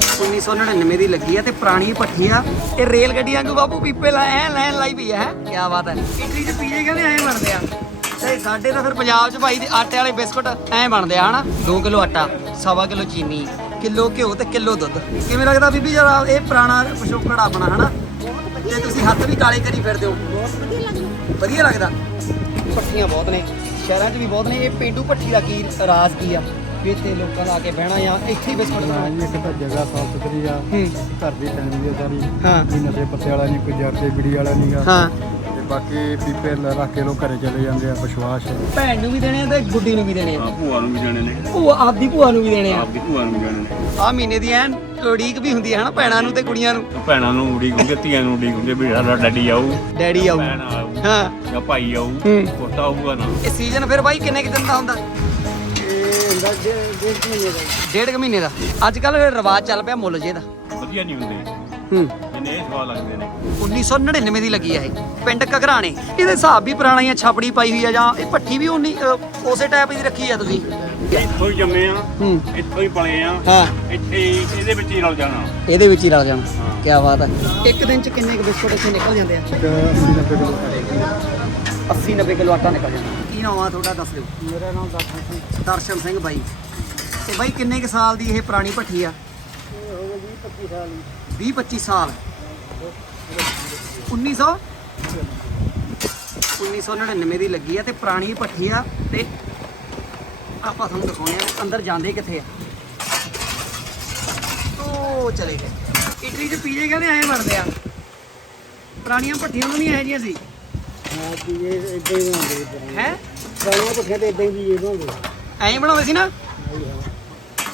1999 ਦੀ ਲੱਗੀ ਆ ਤੇ ਪੁਰਾਣੀ ਭੱਠੀ ਆ। ਇਹ ਰੇਲ ਗੱਡੀਆਂ ਕੋ ਬਾਬੂ ਪੀਪੇ ਲਾ ਐ ਲਾਈਨ ਲਾਈ ਪਈ ਆ ਕੀ ਬਾਤ ਹੈ ਇਟਲੀ ਚ ਪੀਜੇ ਕਹਿੰਦੇ ਐ ਬਣਦੇ ਆ। ਤੇ ਸਾਡੇ ਤਾਂ ਫਿਰ ਪੰਜਾਬ ਚ ਭਾਈ ਦੇ ਆਟੇ ਵਾਲੇ ਬਿਸਕੁਟ ਐ ਬਣਦੇ ਆ ਹਨਾ? 2 ਕਿਲੋ ਆਟਾ ਸਵਾ ਕਿਲੋ ਚੀਨੀ ਕਿਲੋ ਘਿਓ ਤੇ ਕਿਲੋ ਦੁੱਧ। ਕਿਵੇਂ ਲੱਗਦਾ ਬੀਬੀ ਜਰਾ ਇਹ ਪੁਰਾਣਾ ਪਿਛੋਕੜ ਆਪਣਾ ਹਨਾ? ਤੇ ਤੁਸੀਂ ਹੱਥ ਵੀ ਕਾਲੇ ਕਰੀ ਫਿਰਦੇ ਹੋ। ਵਧੀਆ ਲੱਗਦਾ? ਭੱਠੀਆਂ ਬਹੁਤ ਨੇ ਸ਼ਹਿਰਾਂ 'ਚ ਵੀ ਬਹੁਤ ਨੇ। ਇਹ ਪਿੰਡੂ ਭੱਠੀ ਦਾ ਕੀ ਰਾਜ਼ ਕੀ ਆ? ਵੀ ਇੱਥੇ ਲੋਕਾਂ ਦਾ ਆ ਕੇ ਬਹਿਣਾ ਆ ਇੱਥੇ ਹੀ ਬਿਸਕੁਟ ਹਾਂ ਖਾਣਾ ਜੀ ਇੱਕ ਤਾਂ ਜਗ੍ਹਾ ਸਾਫ਼ ਸੁਥਰੀ ਆ। ਹੂੰ। ਘਰ ਦੀ ਫੈਮਿਲੀ ਆ ਸਾਰੀ। ਹਾਂ। ਕੋਈ ਨਸ਼ੇ ਪੱਤੇ ਵਾਲਾ ਨਹੀਂ ਕੋਈ ਜਰਦੇ ਬਿੜੀ ਵਾਲਾ ਨਹੀਂਗਾ ਹਾਂ। ਤੇ ਬਾਕੀ ਪੀਪੇ ਲ- ਰੱਖ ਕੇ ਲੋਕ ਘਰੇ ਚਲੇ ਜਾਂਦੇ ਆ ਵਿਸ਼ਵਾਸ। ਭੈਣ ਨੂੰ ਵੀ ਦੇਣੇ ਆ ਤੇ ਗੁੱਡੀ ਨੂੰ ਵੀ ਦੇਣੇ ਆ? ਹਾਂ ਭੂਆ ਨੂੰ ਵੀ ਜਾਣੇ ਨੇ। ਭੂਆ ਆਪਦੀ ਭੂਆ ਨੂੰ ਵੀ ਦੇਣੇ ਆ? ਆਪਦੀ ਭੂਆ ਨੂੰ ਵੀ ਜਾਣੇ ਨੇ। ਆ ਮਹੀਨੇ ਦੀ ਐਨ ਉਡੀਕ ਵੀ ਹੁੰਦੀ ਹੈ ਹਨਾ ਭੈਣਾਂ ਨੂੰ ਤੇ ਕੁੜੀਆਂ ਨੂੰ? ਭੈਣਾਂ ਨੂੰ ਉਡੀਕ ਹੁੰਦੀ ਧੀਆਂ ਨੂੰ ਉਡੀਕ ਹੁੰਦੀ ਵੀ ਸਾਡਾ ਡੈਡੀ ਆਊ। ਡੈਡੀ ਆਊ। ਭੈਣ ਆਊ ਹਾਂ। ਜਾਂ ਭਾਈ ਆਊ ਹੂੰ। ਪੋਤਾ ਆਊਗਾ ਨਾ। ਇਹ ਸੀਜ਼ਨ ਫਿਰ ਬਾਈ ਕਿੰਨੇ ਕੁ ਦਿਨ ਦਾ ਹੁੰਦਾ? ਹੁੰਦਾ ਡੇਢ ਮਹੀਨੇ ਦਾ। ਡੇਢ ਕੁ ਮਹੀਨੇ ਦਾ। ਅੱਜ ਕੱਲ ਰਿਵਾਜ ਚੱਲ ਪਿਆ ਮੁੱਲ ਜੇ ਦਾ ਵਧੀਆ ਨਹੀਂ ਹੁੰਦੇ। ਹੂੰ। ਇਹ ਸਵਾਲ ਲੱਗਦੇ ਨੇ। 1999 ਦੀ ਲੱਗੀ ਆ ਇਹ। ਪਿੰਡ ਘਗਰਾਣੇ ਇਹਦੇ ਹਿਸਾਬ ਵੀ ਪੁਰਾਣਾ ਹੀ ਆ ਛਾਪੜੀ ਪਾਈ ਹੋਈ ਆ ਜਾਂ ਇਹ ਪੱਠੀ ਵੀ ਉਨੀ ਅ, ਉਸੇ ਟਾਈਪ ਦੀ ਰੱਖੀ ਆ ਤੁਸੀਂ? ਇੱਥੋਂ ਹੀ ਜੰਮੇ ਆ ਹੂੰ। ਇੱਥੋਂ ਹੀ ਪਲੇ ਆ। ਹਾਂ। ਇੱਥੇ ਹੀ ਇਹਦੇ ਵਿੱਚ ਹੀ ਰਲ ਜਾਣਾ। ਇਹਦੇ ਵਿੱਚ ਹੀ ਰਲ ਜਾਣਾ। ਹਾਂ। ਕੀ ਬਾਤ ਹੈ ਇੱਕ ਦਿਨ ਚ ਕਿੰਨੇ ਕੁ ਬਿਸਕੁਟ ਇੱਥੇ ਨਿਕਲ ਜਾਂਦੇ ਆ? ਇੱਕ 80 90 ਕਿਲੋ 80 90 ਕਿਲੋ ਆਟਾ ਨਿਕਲ ਜਾਂਦਾ। ਕੀ ਨਾਮ ਆ ਤੁਹਾਡਾ ਦੱਸ ਦਿਓ। ਮੇਰਾ ਨਾਮ ਦਰਸ਼ਨ ਸਿੰਘ। ਦਰਸ਼ਨ ਸਿੰਘ ਬਾਈ। ਤੇ ਬਾਈ ਕਿੰਨੇ ਕੁ ਸਾਲ ਦੀ ਇਹ ਪੁਰਾਣੀ ਭੱਠੀ ਆ? ਇਹ ਹੋ 20 25 ਸਾਲ 20 25 ਸਾਲ। 1900 1999 ਦੀ ਲੱਗੀ ਆ ਤੇ ਪੁਰਾਣੀ ਭੱਠੀ ਆ ਤੇ ਆਪਾਂ ਤੁਹਾਨੂੰ ਦਿਖਾਉਂਦੇ ਆ ਅੰਦਰ ਜਾਂਦੇ ਕਿੱਥੇ ਆ। ਉਹ ਚਲੇ ਗਏ। ਇਟਲੀ ਚ ਪੀਜੇ ਕਹਿੰਦੇ ਐਂ ਬਣਦੇ ਆ? ਪੁਰਾਣੀਆਂ ਭੱਠੀਆਂ ਨੂੰ ਨਹੀਂ ਐ ਜੀਆਂ ਸੀ। ਹਾਂ ਜੀ ਇਹ ਇਦਾਂ ਹੀ ਬਣਦੇ ਹੈ? ਪੁਰਾਣੀਆਂ ਭੁੱਖੇ ਤੇ ਇਦਾਂ ਹੀ ਜੀ ਬਣਦੇ ਐਂ ਬਣਾਉਂਦੇ ਸੀ ਨਾ?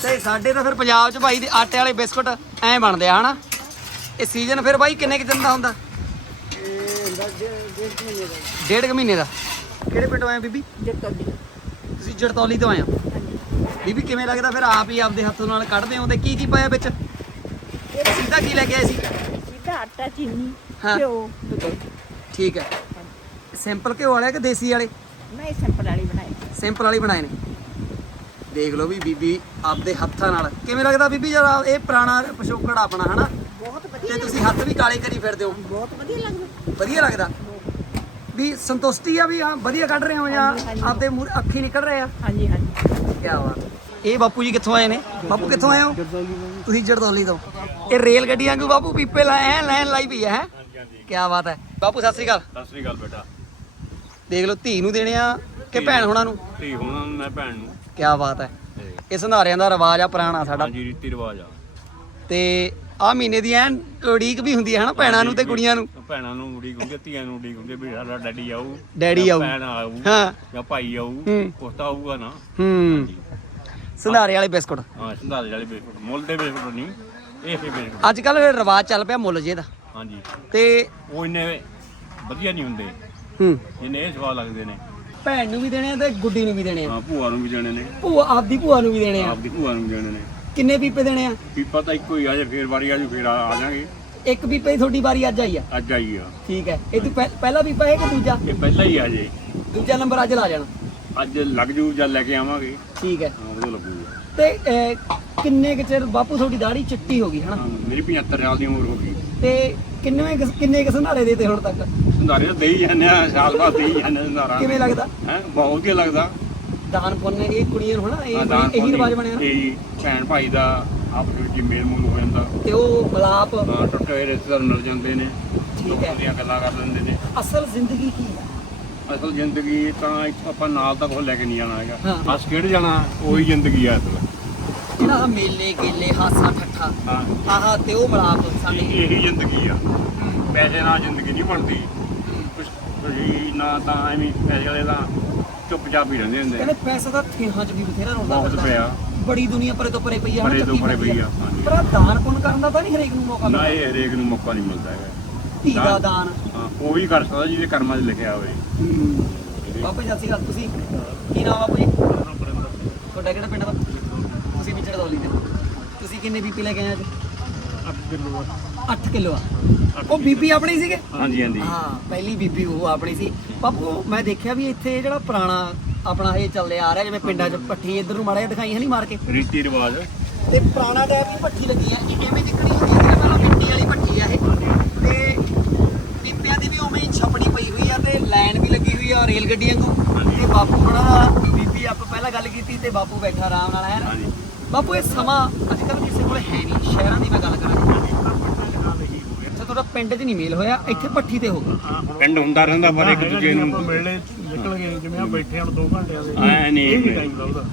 ਤੇ ਸਾਡੇ ਤਾਂ ਫਿਰ ਪੰਜਾਬ ਚ ਭਾਈ ਦੇ ਆਟੇ ਵਾਲੇ ਬਿਸਕੁਟ ਐਂ ਬਣਦੇ ਆ ਹਨਾ? ਇਹ ਸੀਜ਼ਨ ਫਿਰ ਬਾਈ ਕਿੰਨੇ ਕੁ ਦਿਨ ਦਾ ਹੁੰਦਾ? ਇਹ ਹੁੰਦਾ ਡੇਢ ਮਹੀਨੇ ਦਾ। ਡੇਢ ਕੁ ਮਹੀਨੇ ਦਾ। ਕਿਹੜੇ ਪਿੰਡੋਂ ਆਏ ਹੋ ਬੀਬੀ? ਤੁਸੀਂ ਜੜਤੌਲੀ ਤੋਂ ਆਏ ਹੋ? ਬੀਬੀ ਕਿਵੇਂ ਲੱਗਦਾ ਫਿਰ ਆਪ ਹੀ ਆਪਦੇ ਹੱਥੋਂ ਨਾਲ ਕੱਢਦੇ ਹੋ ਤੇ ਕੀ ਕੀ ਪਾਇਆ ਵਿੱਚ? ਸਿੱਧਾ ਕੀ ਲੈ ਕੇ ਆਏ ਸੀ? ਸਿੱਧਾ ਆਟਾ ਚੀਨੀ ਹਾਂ। ਘਿਓ। ਤੇ ਦੁੱਧ ਠੀਕ ਹੈ। ਸਿੰਪਲ ਘਿਓ ਵਾਲੇ ਕਿ ਦੇਸੀ ਵਾਲੇ? ਮੈਂ ਸਿੰਪਲ ਵਾਲੀ ਬਣਾਈ ਸਿੰਪਲ ਵਾਲੀ ਬਣਾਏ ਨੇ। ਦੇਖ ਲਓ ਵੀ ਬੀਬੀ ਆਪਦੇ ਹੱਥਾਂ ਨਾਲ ਕਿਵੇਂ ਲੱਗਦਾ ਬੀਬੀ ਜਰਾ ਇਹ ਪੁਰਾਣਾ ਪਿਛੋਕੜ ਆਪਣਾ ਹਨਾ? ਬਹੁਤ ਤੇ ਵਧੀਆ ਤੁਸੀਂ ਹੱਥ ਵੀ ਕਾਲੇ ਕਰੀ ਫਿਰਦੇ ਹੋ। ਬਹੁਤ ਵਧੀਆ ਲੱਗਦਾ। ਵਧੀਆ ਲੱਗਦਾ? ਵੀ ਸੰਤੁਸ਼ਟੀ ਆ ਵੀ ਹਾਂ ਵਧੀਆ ਕੱਢ ਰਹੇ ਹੋ ਜਾਂ। ਆਪਦੇ ਮੂੰਹ ਅੱਖੀ ਨਿਕਲ ਰਹੇ ਆ? ਹਾਂਜੀ ਹਾਂਜੀ। ਕੀ ਬਾਤ। ਇਹ ਬਾਪੂ ਜੀ ਕਿੱਥੋਂ ਆਏ ਨੇ? ਬਾਪੂ ਕਿੱਥੋਂ ਆਏ ਹੋ? ਤੁਸੀਂ ਜੜਦੌਲੀ ਤੋਂ। ਇਹ ਰੇਲ ਗੱਡੀਆਂ ਕੋ ਬਾਪੂ ਪੀਪੇ ਲਾ ਐ ਲਾਈਨ ਲਾਈ ਪਈ ਹੈ ਹੈਂ? ਹਾਂਜੀ ਹਾਂਜੀ। ਕੀ ਬਾਤ ਹੈ। ਬਾਪੂ ਸਤਿ ਸ੍ਰੀ ਅਕਾਲ। ਸਤਿ ਸ੍ਰੀ ਅਕਾਲ ਬੇਟਾ। ਦੇਖ ਲਓ ਧੀ ਨੂੰ ਦੇਣੇ ਆ ਕਿ ਭੈਣ ਹੋਣਾ ਨੂੰ? ਧੀ ਹੁਣ ਮੈਂ ਭੈਣ ਨੂੰ। ਕੀ ਬਾਤ ਹੈ। ਇਹ ਸੰਧਾਰਿਆਂ ਦਾ ਰਿਵਾਜ ਆ ਪੁਰਾਣਾ ਸਾਡਾ। ਹਾਂਜੀ ਰੀਤੀ ਰਿਵਾਜ ਆ। ਤੇ ਆ ਮਹੀਨੇ ਦੀ ਐਨ ਉਡੀਕ ਵੀ ਹੁੰਦੀ ਹੈ ਹਨਾ ਭੈਣਾਂ ਨੂੰ ਤੇ ਕੁੜੀਆਂ ਨੂੰ? ਭੈਣਾਂ ਨੂੰ ਉਡੀਕ ਹੁੰਦੀ ਧੀਆਂ ਨੂੰ ਉਡੀਕ ਹੁੰਦੀ ਵੀ ਸਾਡਾ ਡੈਡੀ ਆਊ ਡੈਡੀ ਜਾਂ ਆਊ। ਭੈਣ ਆਊ ਹਾਂ। ਜਾਂ ਭਾਈ ਆਊ ਹੂੰ। ਆਊਗਾ ਨਾ। ਹੂੰ। ਸੰਧਾਰੇ ਵਾਲੇ ਬਿਸਕੁਟ। ਹਾਂ ਸੰਧਾਰੇ ਵਾਲੇ ਬਿਸਕੁਟ ਮੁੱਲ ਦੇ ਬਿਸਕੁਟ ਨਹੀਂ ਇਹ ਫੇ ਬਿਸਕੁਟ। ਅੱਜ ਕੱਲ ਰਿਵਾਜ ਚੱਲ ਪਿਆ ਮੁੱਲ ਜੇ ਦਾ। ਹਾਂਜੀ। ਤੇ ਉਹ ਇੰਨੇ ਵਧੀਆ ਨਹੀਂ ਹੁੰਦੇ। ਹੂੰ। ਜਿੰਨੇ ਇਹ ਸਵਾਲ ਲੱਗਦੇ ਨੇ। ਭੈਣ ਨੂੰ ਵੀ ਦੇਣੇ ਆ ਤੇ ਗੁੱਡੀ ਨੂੰ ਵੀ ਦੇਣੇ ਆ। ਹਾਂ ਭੂਆ ਨੂੰ ਵੀ ਜਾਣੇ ਨੇ। ਭੂਆ ਆਪਦੀ ਭੂਆ ਨੂੰ ਵੀ ਦੇਣੇ ਆ। ਆਪਦੀ ਭੂਆ ਨੂੰ ਵੀ ਜਾਣੇ ਨੇ। ਕਿੰਨੇ ਪੀਪੇ ਦੇਣੇ ਆ? ਵੀ ਪਤਾ ਇੱਕੋ ਹੀ ਆ ਜੇ ਫੇਰ ਵਾਰੀ ਆ ਜੂ ਫੇਰ ਆ ਆ ਜਾਾਂਗੇ। ਇੱਕ ਪੀਪੇ ਦੀ ਤੁਹਾਡੀ ਵਾਰੀ ਅੱਜ ਆਈ ਆ। ਅੱਜ ਆਈ ਆ। ਠੀਕ ਹੈ। ਇਹ ਤੋਂ ਪਹਿ- ਪਹਿਲਾ ਪੀਪਾ ਹੈ ਕਿ ਦੂਜਾ? ਇਹ ਪਹਿਲਾਂ ਹੀ ਆ ਜੇ। ਦੂਜਾ ਨੰਬਰ ਅੱਜ ਲਾ ਜਾਣਾ। ਅੱਜ ਲੱਗ ਜੂ ਲੈ ਕੇ ਆਵਾਂਗੇ। ਠੀਕ ਹੈ। ਹਾਂ ਉਦੋਂ ਲੱਗੂਗਾ। ਤੇ ਅਹ, ਕਿੰਨੇ ਕੁ ਚਿਰ ਬਾਪੂ ਤੁਹਾਡੀ ਦਾੜੀ ਚਿੱਟੀ ਹੋ ਗਈ ਹਨਾ? ਹਾਂ, ਮੇਰੀ 75 ਸਾਲ ਦੀ ਉਮਰ ਹੋ ਗਈ। ਤੇ ਕਿੰਨੇ ਕੁ- ਕਿੰਨੇ ਕੁ ਸੰਧਾਰੇ ਦੇਤੇ ਹੁਣ ਤੱਕ? ਸੰਧਾਰੇ ਤਾਂ ਦੇ ਹੀ ਜਾਂਦੇ ਆ ਸਾਲ ਬਾਅਦ ਦੇ ਹੀ ਜਾਂਦੇ ਸੰਧਾਰਾ ਕਿਵੇਂ ਲੱਗਦਾ? ਹੈ ਬਹੁਤ ਵਧੀਆ ਲੱਗਦਾ। ਦਾਨ ਪੁੰਨ ਇਹ ਕੁੜੀਆਂ ਨੂੰ ਹਨਾ ਹਾਂ, ਇਹ ਦਾਨ ਇਹੀ ਰਿਵਾਜ ਬਣਿਆ ਨਾ। ਇਹੀ ਭੈਣ ਭਾਈ ਦਾ ਆਪਸ ਵਿੱਚ ਹੀ ਮੇਲ ਮੂਲ ਹੋ ਜਾਂਦਾ। ਤੇ ਉਹ ਗੁਲਾਬ ਹਾਂ, ਟੁੱਟੇ ਹੋਏ ਰਿਸ਼ਤੇਦਾਰ ਮਿਲ ਜਾਂਦੇ ਨੇ। ਠੀਕ ਹੈ। ਦੀਆਂ ਗੱਲਾਂ ਕਰ ਲੈਂਦੇ ਨੇ। ਅਸਲ ਜ਼ਿੰਦਗੀ ਕੀ ਹੈ ਅਸਲ ਜ਼ਿੰਦਗੀ ਤਾਂ ਇੱਥੋਂ ਆਪਾਂ ਨਾਲ ਤੱਕ ਉਹ ਲੈ ਕੇ ਨਹੀਂ ਜਾਣਾ ਹੈਗਾ। ਹੱਸ ਖੇਡ ਜਾਣਾ ਉਹੀ ਜ਼ਿੰਦਗੀ ਆ ਅਸਲ ਜਿਹੜਾ ਮੇਲੇ ਗੇਲੇ ਹਾਸਾ ਠੱਠਾ। ਹਾਂ। ਆਹ ਤੇ ਉਹ ਮਲਾਪ ਸਾਡੇ। ਇਹ- ਜ਼ਿੰਦਗੀ ਆ। ਪੈਸੇ ਨਾਲ ਜ਼ਿੰਦਗੀ ਨਹੀਂ ਬਣਦੀ। ਤੁਸੀਂ ਨਾ ਤਾਂ ਐਵੇਂ ਪੈਸੇ ਵਾਲੇ ਤਾਂ ਚੁੱਪਚਾਪ ਹੀ ਰਹਿੰਦੇ ਹੁੰਦੇ ਕਹਿੰਦੇ ਪੈਸਾ ਤਾਂ ਥੇਹਾਂ 'ਚ ਵੀ ਬਥੇਰਾ ਰੋਂਦਾ ਬਹੁਤ। ਪਿਆ। ਬੜੀ ਦੁਨੀਆ ਪਰੇ ਤੋਂ ਪਰੇ ਪਈ ਆ ਪਰੇ ਤੋਂ ਪਰੇ ਪਈ ਆ। ਪਰ ਆਹ ਦਾਨ ਪੁੰਨ ਕਰਨ ਦਾ ਤਾਂ ਨਹੀਂ ਹਰੇਕ ਨੂੰ ਮੌਕਾ ਨਾ ਮਿਲਦਾ। ਇਹ ਹਰੇਕ ਨੂੰ ਮੌਕਾ ਨਹੀਂ ਮਿਲਦਾ ਹੈਗਾ। ਧੀ ਦਾ ਦਾਨ ਹਾਂ ਉਹ ਵੀ ਕਰ ਸਕਦਾ ਜਿਹਦੇ ਕਰਮਾਂ 'ਚ ਲਿਖਿਆ ਹੋਵੇ। ਬਾਬਾ ਜੀ ਸਤਿ ਸ਼੍ਰੀ ਅਕਾਲ। ਤੁਸੀਂ ਕੀ ਨਾਮ ਆ ਬਾਬੂ ਜੀ ਤੁਹਾਡਾ ਕਿਹੜਾ ਪਿੰਡ ਦਾ ਤੁਸੀਂ ਵੀ ਚੜਦੌਲੀ ਦੇ ਤੁਸੀਂ ਕਿੰਨੇ ਬੀਪੀ ਲੈ ਕੇ ਆਏ ਅੱਜ? 8 ਕਿਲੋ 8 ਕਿਲੋ ਆ। ਉਹ ਬੀਪੀ ਆਪਣੀ ਸੀਗੇ? ਹਾਂਜੀ ਹਾਂਜੀ। ਹਾਂ ਪਹਿਲੀ ਬੀਬੀ ਉਹ ਆਪਣੀ ਸੀ। ਬਾਪੂ ਮੈਂ ਦੇਖਿਆ ਵੀ ਇੱਥੇ ਜਿਹੜਾ ਪੁਰਾਣਾ ਆਪਣਾ ਇਹ ਚੱਲਦੇ ਆ ਰਿਹਾ ਜਿਵੇਂ ਪਿੰਡਾਂ 'ਚ ਪੱਠੀ ਇੱਧਰ ਨੂੰ ਮਾੜਾ ਜਿਹਾ ਦਿਖਾਈ ਹੈ ਨਹੀਂ ਮਾਰ ਕੇ? ਰੀਤੀ ਰਿਵਾਜ। ਤੇ ਪੁਰਾਣਾ ਟੈਪ ਦੀ ਭੱਠੀ ਲੱਗੀ ਆ ਇਹ ਐਵੇਂ ਦਿਖਣੀ ਹੁੰਦੀ ਜਿਵੇਂ ਪਹਿਲਾਂ ਮਿੱਟੀ ਵਾਲੀ ਭੱਠੀ ਆ ਇਹ। ਤੇ ਪੀਪਿਆਂ ਦੀ ਵੀ ਉਵੇਂ ਹੀ ਛਪੜੀ ਪਈ ਹੋਈ ਆ ਤੇ ਲਾਈਨ ਵੀ ਲੱਗੀ ਹੋਈ ਆ ਰੇਲ ਗੱਡੀਆਂ ਵਾਂਗੂ। ਤੇ ਬਾਪੂ ਹੁਣਾਂ ਦਾ ਬੀਬੀ ਆਪਾਂ ਪਹਿਲਾਂ ਗੱਲ ਕੀਤੀ ਤੇ ਬਾਪੂ ਬੈਠਾ ਆਰਾਮ ਨਾਲ ਹੈ ਨਾ ਬਾਪੂ ਇਹ ਸਮਾਂ ਅੱਜ ਕੱਲ੍ਹ ਕਿਸੇ ਕੋਲ ਹੈ ਨਹੀਂ ਸ਼ਹਿਰਾਂ ਦੀ ਮੈਂ ਗੱਲ ਕਰਾਂ। ਤੁਹਾਡਾ ਪਿੰਡ 'ਚ ਨਹੀਂ ਮੇਲ ਹੋਇਆ ਇੱਥੇ ਭੱਠੀ ਤੇ ਹੋ ਗਿਆ। ਪਿੰਡ ਹੁੰਦਾ ਰਹਿੰਦਾ ਪਰ ਇੱਕ ਦੂਜੇ ਨੂੰ ਮਿਲਣੇ ਨਿਕਲ ਗਏ ਜਿਵੇਂ ਆ ਬੈਠੇ ਹਣ 2 ਘੰਟਿਆਂ ਦੇ। ਐ ਨਹੀਂ ਇਹ ਵੀ ਟਾਈਮ ਲੱਗਦਾ।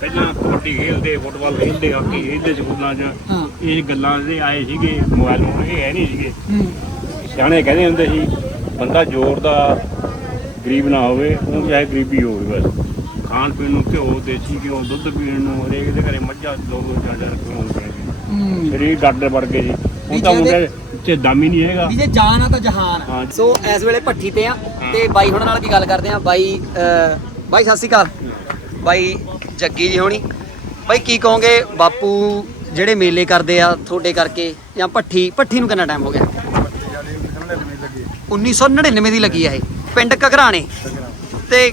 ਪਹਿਲਾਂ ਕਬੱਡੀ ਖੇਲਦੇ ਫੁੱਟਬਾਲ ਖੇਲਦੇ ਹਾਕੀ ਖੇਲਦੇ ਸਕੂਲਾਂ 'ਚ। ਹਾਂ। ਇਹ ਗੱਲਾਂ ਦੇ ਆਏ ਸੀਗੇ ਮੋਬਾਈਲ ਨੂੰ ਇਹ ਹੈ ਨਹੀਂ ਸੀਗੇ। ਹੂੰ। ਸਿਆਣੇ ਕਹਿੰਦੇ ਹੁੰਦੇ ਸੀ ਬੰਦਾ ਜ਼ੋਰ ਦਾ ਗਰੀਬ ਨਾ ਹੋਵੇ ਉਹ ਚਾਹੇ ਗਰੀਬੀ ਹੋਵੇ ਬਸ। ਖਾਣ ਪੀਣ ਨੂੰ ਘਿਓ ਦੇਸੀ ਘਿਓ ਦੁੱਧ ਪੀਣ ਨੂੰ ਹਰੇਕ ਦੇ ਘਰੇ ਮੱਝਾਂ ਦੋ ਦੋ ਚਾਰ ਚਾਰ ਕਿਉਂ ਹੁੰਦੀਆਂ ਸੀ ਹੂੰ। ਸਰੀਰ ਡਾਕਟਰ ਵੜ ਗਏ ਜੀ। ਉਹ ਤਾਂ ਮੁੰਡੇ ਤੇ ਦਮ ਹੀ ਨਹੀਂ ਹੈਗਾ। ਵੀ ਜੇ ਜਾਨ ਆ ਤਾਂ ਜਹਾਨ ਆ। ਹਾਂ। ਸੋ ਇਸ ਵੇਲੇ ਭੱਠੀ ਤੇ ਆ ਤੇ ਬਾਈ ਹੁਣ ਨਾਲ ਵੀ ਗੱਲ ਕਰਦੇ ਆ? ਬਾਈ ਅਹ, ਬਾਈ ਸਤਿ ਸ਼੍ਰੀ ਅਕਾਲ। ਬਾਈ ਜੱਗੀ ਜੀ ਹੋਣੀ। ਬਾਈ ਕੀ ਕਹੋਗੇ ਬਾਪੂ ਜਿਹੜੇ ਮੇਲੇ ਕਰਦੇ ਆ ਤੁਹਾਡੇ ਕਰਕੇ? ਜਾਂ ਭੱਠੀ ਭੱਠੀ ਨੂੰ ਕਿੰਨਾ ਟਾਈਮ ਹੋ ਗਿਆ? ਬੱਤੀ ਵਾਲੀ ਨਿਕਲਣੇ ਨਹੀਂ ਲੱਗੀ 1999 ਦੀ ਲੱਗੀ ਆ ਇਹ। ਪਿੰਡ ਘਗਰਾਣੇ। ਤੇ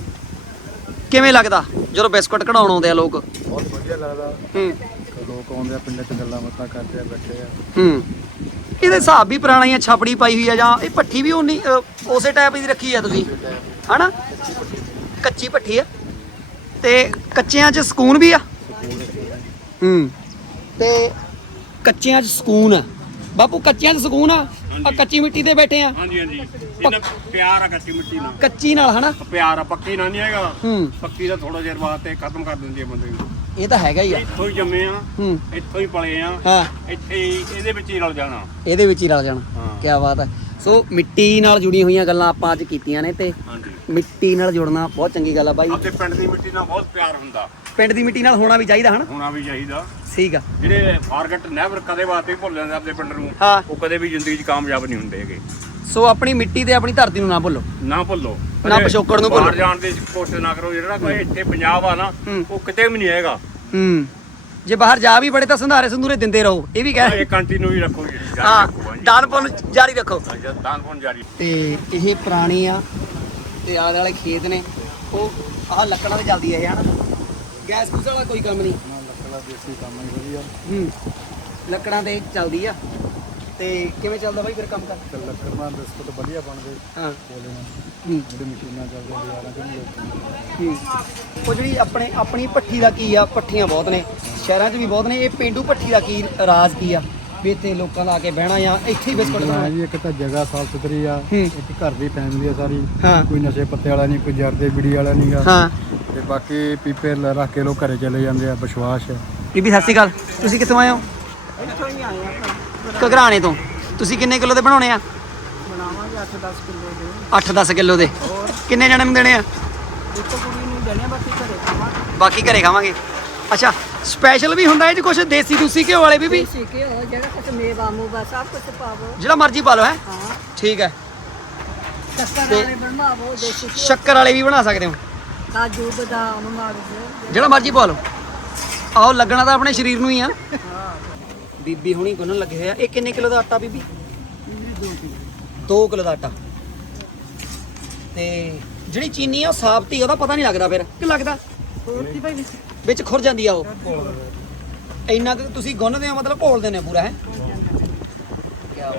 ਕਿਵੇਂ ਲੱਗਦਾ? ਜਦੋਂ ਬਿਸਕੁਟ ਕਢਾਉਣ ਆਉਂਦੇ ਆ ਲੋਕ। ਬਹੁਤ ਵਧੀਆ ਲੱਗਦਾ। ਹੂੰ। ਆਉਂਦੇ ਆ ਪਿੰਡਾਂ 'ਚ ਗੱਲਾਂ ਬਾਤਾਂ ਕਰਦੇ ਆ ਬੈਠੇ ਆ। ਹੂੰ। ਇਹਦੇ ਹਿਸਾਬ ਵੀ ਪੁਰਾਣਾ ਹੀ ਆ ਛਾਪੜੀ ਪਾਈ ਹੋਈ ਆ ਜਾਂ ਇਹ ਭੱਠੀ ਵੀ ਉਨੀ ਅ, ਉਸੇ ਟਾਈਪ ਦੀ ਰੱਖੀ ਆ ਤੁਸੀਂ? ਹਨਾ? ਕੱਚੀ ਭੱਠੀ ਆ। ਤੇ ਕੱਚਿਆਂ 'ਚ ਸਕੂਨ ਵੀ ਆ? ਹੂੰ। ਤੇ ਕੱਚਿਆਂ 'ਚ ਸਕੂਨ ਆ। ਬਾਪੂ ਕੱਚਿਆਂ 'ਚ ਸਕੂਨ ਆ? ਆ ਕੱਚੀ ਮਿੱਟੀ ਤੇ ਬੈਠੇ ਆ। ਹਾਂਜੀ ਹਾਂਜੀ। ਇਹਨਾਂ ਪਿਆਰ ਆ ਕੱਚੀ ਮਿੱਟੀ ਨਾਲ। ਕੱਚੀ ਨਾਲ ਹਨਾ? ਪਿਆਰ ਆ ਪੱਕੀ ਨਾਲ ਨਹੀਂ ਹੈਗਾ। ਹੂੰ। ਪੱਕੀ ਦਾ ਥੋੜਾ ਜਿਹਾ ਬਾਅਦ ਤੇ ਖਤਮ ਕਰ ਦਿੰਦੀ ਹੈ ਬੰਦੇ ਨੂੰ। ਇਹ ਤਾਂ ਹੈਗਾ ਹੀ ਆ। ਇੱਥੋਂ ਹੀ ਜੰਮੇ ਆ ਹੂੰ। ਇੱਥੋਂ ਹੀ ਪਲੇ ਆ ਹਾਂ। ਇੱਥੇ ਹੀ ਇਹਦੇ ਵਿੱਚ ਹੀ ਰਲ ਜਾਣਾ। ਇਹਦੇ ਵਿੱਚ ਹੀ ਰਲ ਜਾਣਾ। ਹਾਂ। ਕੀ ਬਾਤ ਹੈ ਸੋ ਮਿੱਟੀ ਨਾਲ ਜੁੜੀਆਂ ਹੋਈਆਂ ਗੱਲਾਂ ਆਪਾਂ ਅੱਜ ਕੀਤੀਆਂ ਨੇ ਤੇ ਹਾਂਜੀ। ਮਿੱਟੀ ਨਾਲ ਜੁੜਨਾ ਬਹੁਤ ਚੰਗੀ ਗੱਲ ਆ ਬਾਈ। ਆਪਣੇ ਪਿੰਡ ਦੀ ਮਿੱਟੀ ਨਾਲ ਬਹੁਤ ਪਿਆਰ ਹੁੰਦਾ। ਪਿੰਡ ਦੀ ਮਿੱਟੀ ਨਾਲ ਹੋਣਾ ਵੀ ਚਾਹੀਦਾ ਹਨਾ? ਹੋਣਾ ਵੀ ਚਾਹੀਦਾ। ਠੀਕ ਆ। ਜਿਹੜੇ ਫਾਰਗਟ ਨੈਵਰ ਕਦੇ ਵਾਸਤੇ ਭੁੱਲ ਜਾਂਦੇ ਆਪਣੇ ਪਿੰਡ ਨੂੰ ਹਾਂ। ਉਹ ਕਦੇ ਵੀ ਜ਼ਿੰਦਗੀ 'ਚ ਕਾਮਯਾਬ ਨਹੀਂ ਹੁੰਦੇ ਹੈਗੇ। ਸੋ ਆਪਣੀ ਮਿੱਟੀ ਤੇ ਆਪਣੀ ਧਰਤੀ ਨੂੰ ਨਾ ਭੁੱਲੋ। ਨਾ ਭੁੱਲੋ। ਨਾ ਪਿਛੋਕੜ ਨੂੰ ਭੁੱਲੋ। ਬਾਹਰ ਜਾਣ ਦੀ ਕੋਸ਼ਿਸ਼ ਨਾ ਕਰੋ ਜਿਹੜਾ ਕੋਈ ਇੱਥੇ ਪੰਜਾਬ ਆ ਨਾ। ਉਹ ਕਿਤੇ ਵੀ ਨਹੀਂ ਹੈਗਾ। ਹੂੰ। ਜੇ ਬਾਹਰ ਜਾ ਵੀ ਬੜੇ ਤਾਂ ਸੰਧਾਰੇ ਸੰਧੂਰੇ ਦਿੰਦੇ ਰਹੋ ਇਹ ਵੀ ਕਹਿ ਇਹ ਕੰਟੀਨਿਊ ਹੀ ਰੱਖੋ ਜਾਰੀ ਹਾਂ ਰੱਖੋ। ਦਾਨ ਪੁੰਨ ਜਾਰੀ ਰੱਖੋ। ਹਾਂਜੀ, ਦਾਨ ਪੁੰਨ ਜਾਰੀ ਤੇ ਇਹ ਪੁਰਾਣੀ ਆ ਤੇ ਆਲੇ ਵਾਲੇ ਖੇਤ ਨੇ ਉਹ ਆਹ ਲੱਕੜਾਂ ਤੇ ਚੱਲਦੀ ਹੈ ਇਹ ਹਨਾ? ਗੈਸ ਗੂਸ ਵਾਲਾ ਕੋਈ ਕੰਮ ਨਹੀਂ। ਲੱਕੜਾ ਦੇਸੀ ਕੰਮ ਹੀ ਵਧੀਆ। ਹੂੰ। ਲੱਕੜਾਂ ਤੇ ਚੱਲਦੀ ਆ। ਤੇ ਕਿਵੇਂ ਚੱਲਦਾ ਬਾਈ ਫਿਰ ਕੰਮ ਕਰ ਤੇ ਲੱਕੜ ਨਾਲ ਬਿਸਕੁਟ ਵਧੀਆ ਬਣਦੇ ਹਾਂ। ਕੋਲੇ ਨਾਲ ਹੂੰ। ਜਿਹੜੇ ਮਸ਼ੀਨਾਂ ਚੱਲਦੀਆਂ ਬਾਜ਼ਾਰਾਂ 'ਚ ਨਹੀਂ ਲੋਕ। ਉਹ ਜਿਹੜੀ ਆਪਣੇ ਆਪਣੀ ਭੱਠੀ ਦਾ ਕੀ ਆ? ਭੱਠੀਆਂ ਬਹੁਤ ਨੇ। ਸ਼ਹਿਰਾਂ 'ਚ ਵੀ ਬਹੁਤ ਨੇ। ਇਹ ਪਿੰਡੂ ਭੱਠੀ ਦਾ ਕੀ ਰਾਜ਼ ਕੀ ਆ? ਵੀ ਇੱਥੇ ਲੋਕਾਂ ਦਾ ਆ ਕੇ ਬਹਿਣਾ ਜਾਂ ਇੱਥੇ ਹੀ ਬਿਸਕੁਟ ਹਾਂ ਖਾਣਾ? ਜੀ ਇੱਕ ਤਾਂ ਜਗ੍ਹਾ ਸਾਫ਼ ਸੁਥਰੀ ਆ। ਹੂੰ। ਇੱਕ ਘਰ ਦੀ ਫੈਮਿਲੀ ਆ ਸਾਰੀ। ਹਾਂ। ਕੋਈ ਨਸ਼ੇ ਪੱਤੇ ਵਾਲਾ ਨਹੀਂ ਕੋਈ ਜਰਦੇ ਬਿੜੀ ਵਾਲਾ ਨਹੀਂਗਾ ਹਾਂ। ਤੇ ਬਾਕੀ ਪੀਪੇ ਲ- ਰੱਖ ਕੇ ਲੋਕ ਘਰੇ ਚਲੇ ਜਾਂਦੇ ਆ ਵਿਸ਼ਵਾਸ ਹੈ। ਬੀਬੀ ਸਤਿ ਸ਼੍ਰੀ ਅਕਾਲ। ਤੁਸੀਂ ਕਿੱਥੋਂ ਆਏ ਹੋ? ਇੱਥੋਂ ਹੀ ਆਏ ਆਪਾਂ ਘਗਰਾਣੇ ਤੋਂ। ਤੁਸੀਂ ਕਿੰਨੇ ਕਿਲੋ ਦੇ ਬਣਾਉਣੇ ਆ? ਬਣਾਵਾਂਗੇ 8-10 ਕਿਲੋ ਦੇ। 8-10 ਕਿਲੋ ਦੇ। ਕਿੰਨੇ ਜਣੇ ਨੂੰ ਦੇਣੇ ਆ? ਇੱਕ ਕੁੜੀ ਨੂੰ ਦੇਣੇ ਬਾਕੀ ਘਰੇ ਖਾਵਾਂਗੇ। ਬਾਕੀ ਘਰੇ ਖਾਵਾਂਗੇ। ਅੱਛਾ ਸਪੈਸ਼ਲ ਵੀ ਹੁੰਦਾ ਇਹ ਚ ਕੁਝ ਦੇਸੀ ਦੂਸੀ ਘਿਓ ਵਾਲੇ ਬੀਬੀ ਦੇਸੀ ਘਿਓ ਜਿਹੜਾ ਕੁਛ ਮੇਵਾ ਮੂਵਾ ਸਭ ਕੁਝ ਪਾਵੋ। ਜਿਹੜਾ ਮਰਜ਼ੀ ਪਾ ਲਓ ਹੈ? ਹਾਂ। ਠੀਕ ਹੈ। ਸ਼ੱਕਰ ਵਾਲੇ ਬਣਵਾਵੋ ਦੇਸੀ ਘਿਓ। ਸ਼ੱਕਰ ਵਾਲੇ ਵੀ ਬਣਾ ਸਕਦੇ ਹੋ? ਕਾਜੂ ਬਦਾਮ ਮਗਜ਼ ਜਿਹੜਾ ਮਰਜ਼ੀ ਪਾ ਲਓ। ਆਓ ਲੱਗਣਾ ਤਾਂ ਆਪਣੇ ਸਰੀਰ ਨੂੰ ਹੀ ਆ। ਬੀਬੀ ਹੁਣੀ ਗੁੰਨਣ ਲੱਗੇ ਹੋਏ ਆ। ਇਹ ਕਿੰਨੇ ਕਿਲੋ ਦਾ ਆਟਾ ਬੀਬੀ? 2 ਕਿਲੋ ਦਾ ਆਟਾ। ਤੇ ਜਿਹੜੀ ਚੀਨੀ ਆ ਉਹ ਸਾਬਤੀ ਉਹਦਾ ਪਤਾ ਨਹੀਂ ਲੱਗਦਾ ਫਿਰ। ਕਿ ਲੱਗਦਾ? ਵਿੱਚ ਖੁਰ ਜਾਂਦੀ ਆ ਉਹ। ਇੰਨਾ ਕਿ ਤੁਸੀਂ ਗੁੰਨਦੇ ਹੋ ਮਤਲਬ ਘੋਲਦੇ ਨੇ ਪੂਰਾ ਹੈ? ਕੀ ਬਾਤ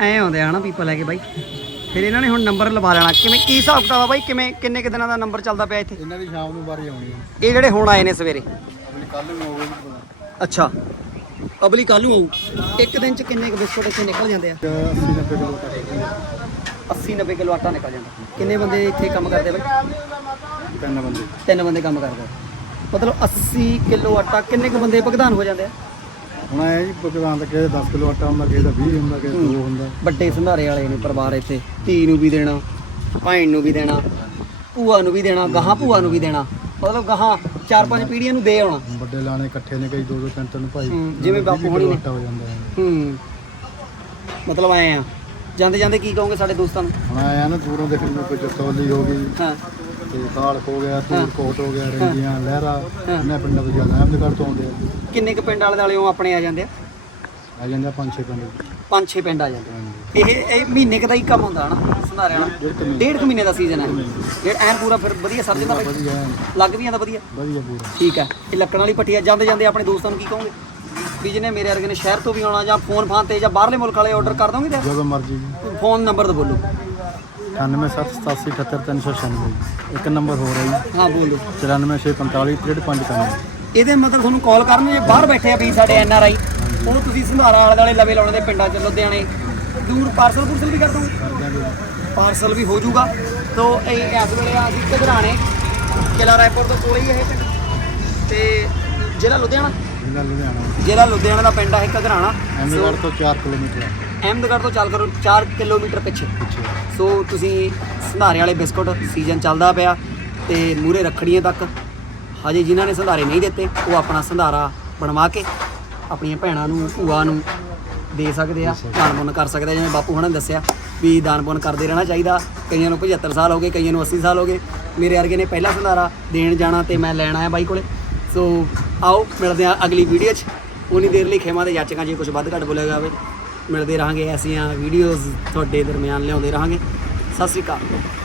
ਹੈ ਐ ਆਉਂਦੇ ਆ ਨਾ ਪੀਪਲ ਲੈ ਕੇ ਬਾਈ। ਫਿਰ ਇਹਨਾਂ ਨੇ ਹੁਣ ਨੰਬਰ ਲਵਾ ਲੈਣਾ। ਕਿਵੇਂ ਕੀ ਹਿਸਾਬ ਕਿਤਾਬ ਆ ਬਾਈ? ਕਿਵੇਂ ਕਿੰਨੇ ਕਿ ਦਿਨਾਂ ਦਾ ਨੰਬਰ ਚੱਲਦਾ ਪਿਆ ਇੱਥੇ? ਇਹਨਾਂ ਦੀ ਸ਼ਾਮ ਨੂੰ ਵਾਰੀ ਆਉਣੀ ਹੈ ਇਹ ਜਿਹੜੇ ਹੁਣ ਆਏ ਨੇ ਸਵੇਰੇ। ਕੱਲ ਨੂੰ ਹੋਵੇ ਅੱਛਾ। ਅਬਲੀ ਕੱਲ ਨੂੰ ਆਊ। ਇੱਕ ਦਿਨ ਚ ਕਿੰਨੇ ਕੁ ਬਿਸਕੁਟ ਇੱਥੇ ਨਿਕਲ ਜਾਂਦੇ ਆ? 80 90 ਕਿਲੋ ਤੱਕ 80 90 ਕਿਲੋ ਆਟਾ ਨਿਕਲ ਜਾਂਦਾ। ਕਿੰਨੇ ਬੰਦੇ ਇੱਥੇ ਕੰਮ ਕਰਦੇ ਬਾਈ? ਤਿੰਨ ਬੰਦੇ। ਤਿੰਨ ਬੰਦੇ ਕੰਮ ਕਰਦੇ। ਮਤਲਬ 80 ਕਿਲੋ ਆਟਾ ਕਿੰਨੇ ਕੁ ਬੰਦੇ ਭੁਗਤਾਨ ਹੋ ਜਾਂਦੇ ਆ? ਹੁਣ ਆਇਆ ਜੀ ਭਗਵਾਨ ਦਾ ਕਿਸੇ 10 ਕਿਲੋ ਆਟਾ ਹੁੰਦਾ ਕਿਸੇ ਦਾ 20 ਹੁੰਦਾ ਕਿਸੇ ਦਾ 2 ਹੁੰਦਾ। ਵੱਡੇ ਸੰਧਾਰੇ ਵਾਲੇ ਨੇ ਪਰਿਵਾਰ ਇੱਥੇ। ਧੀ ਨੂੰ ਵੀ ਦੇਣਾ ਭੈਣ ਨੂੰ ਵੀ ਦੇਣਾ ਭੂਆ ਨੂੰ ਵੀ ਦੇਣਾ ਗਾਹਾਂ ਭੂਆ ਨੂੰ ਵੀ ਦੇਣਾ। ਮਤਲਬ ਗਾਹਾਂ ਚਾਰ ਪੰਜ ਪੀੜ੍ਹੀਆਂ ਨੂੰ ਦੇ ਆਉਣਾ। ਵੱਡੇ ਲਾਣੇ ਇਕੱਠੇ ਨੇ ਕਈ ਦੋ ਦੋ ਤਿੰਨ ਤਿੰਨ ਭਾਈ। ਹੂੰ, ਜਿਵੇਂ ਬਾਪੂ ਹੋਣੀ ਨੇ। ਹੋ ਜਾਂਦਾ ਹੈ। ਹੂੰ। ਮਤਲਬ ਆਏ ਆ। ਜਾਂਦੇ ਜਾਂਦੇ ਕੀ ਕਹੋਗੇ ਸਾਡੇ ਦੋਸਤਾਂ ਨੂੰ? ਹੁਣ ਆਇਆ ਨਾ ਦੂਰੋਂ ਦੇਖਣ ਨੂੰ ਕੋਈ ਜਤੌਲੀ ਹੋ ਗਈ। ਹਾਂ। ਤੇ ਕਾਲ ਹੋ ਗਿਆ ਧੂਰਕੋਟ ਹੋ। ਗਿਆ ਰੰਗੀਆਂ ਲਹਿਰਾ। ਇਹਨਾਂ ਪਿੰਡਾਂ ਤੋਂ ਜ਼ਿਆਦਾ ਅਹਿਮਦਗੜ੍ਹ ਤੋਂ ਆਉਂਦੇ ਆ ਕਿੰਨੇ ਕੁ ਪਿੰਡ ਵਾਲੇ ਦਾਲਿਓ ਆਪਣੇ ਆ ਜਾਂਦੇ ਆ? ਆ ਜਾਂਦੇ ਆ ਪੰਜ ਛੇ ਪਿੰਡ। ਪੰਜ ਛੇ ਪਿੰਡ ਆ ਜਾਂਦੇ ਆ। ਇਹ ਇਹ ਮਹੀਨੇ ਕੁ ਦਾ ਹੀ ਕੰਮ ਹੁੰਦਾ ਹਨਾ? ਡੇਢ ਕੁ ਮਹੀਨੇ। ਡੇਢ ਕੁ ਮਹੀਨੇ ਦਾ ਸੀਜ਼ਨ ਹੈ। ਡੇਢ ਐਨ ਪੂਰਾ ਫਿਰ ਵਧੀਆ ਸਰ ਜਾਂਦਾ ਬਾਈ ਵਧੀਆ ਐਨ, ਲੱਗ ਵੀ ਜਾਂਦਾ ਵਧੀਆ। ਵਧੀਆ ਪੂਰਾ। ਠੀਕ ਹੈ। ਇਹ ਲੱਕੜਾਂ ਵਾਲੀ ਆ। ਜਾਂਦੇ ਜਾਂਦੇ ਆਪਣੇ ਦੋਸਤਾਂ ਨੂੰ ਕੀ ਕਹੋਗੇ? ਵੀ ਜਿਹਨੇ ਮੇਰੇ ਵਰਗੇ ਨੇ ਸ਼ਹਿਰ ਤੋਂ ਵੀ ਆਉਣਾ ਜਾਂ ਫੋਨ ਫਾਨ ਤੇ ਜਾਂ ਬਾਹਰਲੇ ਮੁਲਕ ਵਾਲੇ ਆਰਡਰ ਕਰ ਦੋਗੇ ਤੇ? ਜਦੋਂ ਮਰਜ਼ੀ ਫੋਨ ਨੰਬਰ ਤਾਂ ਬੋਲੋ। 9778878396 ਇੱਕ ਨੰਬਰ ਹੋ ਰਿਹਾ ਹਾਂ ਬੋਲੋ। 9445 ਇਹਦੇ ਮਤਲਬ ਤੁਹਾਨੂੰ ਕਾਲ ਕਰਨ ਜੇ ਬਾਹਰ ਬੈਠੇ ਆ ਵੀ ਸਾਡੇ ਐਨ ਆਰ ਆਈ ਉਹ ਤੁਸੀਂ ਸੰਧਾਰਾ ਵਾਲੇ ਵਾਲੇ ਲਵੇ ਲਾਉਣੇ ਦੇ ਪਿੰਡਾਂ ਚ ਲੁਧਿਆਣੇ। ਦੂਰ ਪਾਰਸਲ ਪੂਰਸਲ ਵੀ ਕਰ ਦੋਗੇ? ਪਾਰਸਲ ਵੀ ਹੋ ਜਾਊਗਾ। ਤੋ ਇਹ ਇਸ ਵੇਲੇ ਆ ਅਸੀਂ ਘਗਰਾਣੇ ਕਿਲਾ ਰਾਏਪੁਰ ਤੋਂ ਕੋਲੇ ਹੀ ਇਹ ਪਿੰਡ। ਤੇ ਜ਼ਿਲ੍ਹਾ ਲੁਧਿਆਣਾ। ਜ਼ਿਲ੍ਹਾ ਲੁਧਿਆਣਾ। ਜ਼ਿਲ੍ਹਾ ਲੁਧਿਆਣਾ ਦਾ ਪਿੰਡ ਹੈ ਘਗਰਾਣਾ ਅਹਿਮਦਗੜ੍ਹ ਤੋਂ 4 ਕਿਲੋਮੀਟਰ ਅਹਿਮਦਗੜ੍ਹ ਤੋਂ ਚੱਲ ਕਰੋ 4 ਕਿਲੋਮੀਟਰ ਪਿੱਛੇ। ਪਿੱਛੇ। ਸੋ ਤੁਸੀਂ ਸੰਧਾਰੇ ਵਾਲੇ ਬਿਸਕੁਟ ਸੀਜ਼ਨ ਚੱਲਦਾ ਪਿਆ ਤੇ ਮੂਰੇ ਰੱਖੜੀਆਂ ਤੱਕ। ਹਜੇ ਜਿਨ੍ਹਾਂ ਨੇ ਸੰਧਾਰੇ ਨਹੀਂ ਦਿੱਤੇ ਉਹ ਆਪਣਾ ਸੰਧਾਰਾ ਬਣਵਾ ਕੇ ਆਪਣੀਆਂ ਭੈਣਾਂ ਨੂੰ ਭੂਆ ਨੂੰ ਦੇ ਸਕਦੇ ਆ, ਦਾਨ ਪੁੰਨ ਕਰ ਸਕਦੇ ਆ। ਜਿਵੇਂ ਬਾਪੂ ਹੁਣਾਂ ਨੇ ਦੱਸਿਆ ਵੀ ਦਾਨ ਪੁੰਨ ਕਰਦੇ ਰਹਿਣਾ ਚਾਹੀਦਾ। ਕਈਆਂ ਨੂੰ 75 ਸਾਲ ਹੋ ਗਏ, ਕਈਆਂ ਨੂੰ 80 ਸਾਲ ਹੋ ਗਏ। ਮੇਰੇ ਵਰਗੇ ਨੇ ਪਹਿਲਾ ਸੰਧਾਰਾ ਦੇਣ ਜਾਣਾ ਤੇ ਮੈਂ ਲੈਣ ਆਇਆ ਬਾਈ ਕੋਲੇ। ਸੋ ਆਓ, ਮਿਲਦੇ ਆ ਅਗਲੀ ਵੀਡੀਓ 'ਚ। ਉਨੀ ਦੇਰ ਲਈ ਖੇਮਾ ਦੇ ਜਾਚਕਾਂ ਜੇ ਕੁਝ ਵੱਧ ਘੱਟ ਬੋਲਿਆ ਜਾਵੇ। ਮਿਲਦੇ ਰਹਾਂਗੇ ਐਸੀਆਂ ਵੀਡੀਓਜ਼ ਤੁਹਾਡੇ ਦਰਮਿਆਨ ਲਿਆਉਂਦੇ ਰਹਾਂਗੇ। ਸਤਿ ਸ੍ਰੀ ਅਕਾਲ।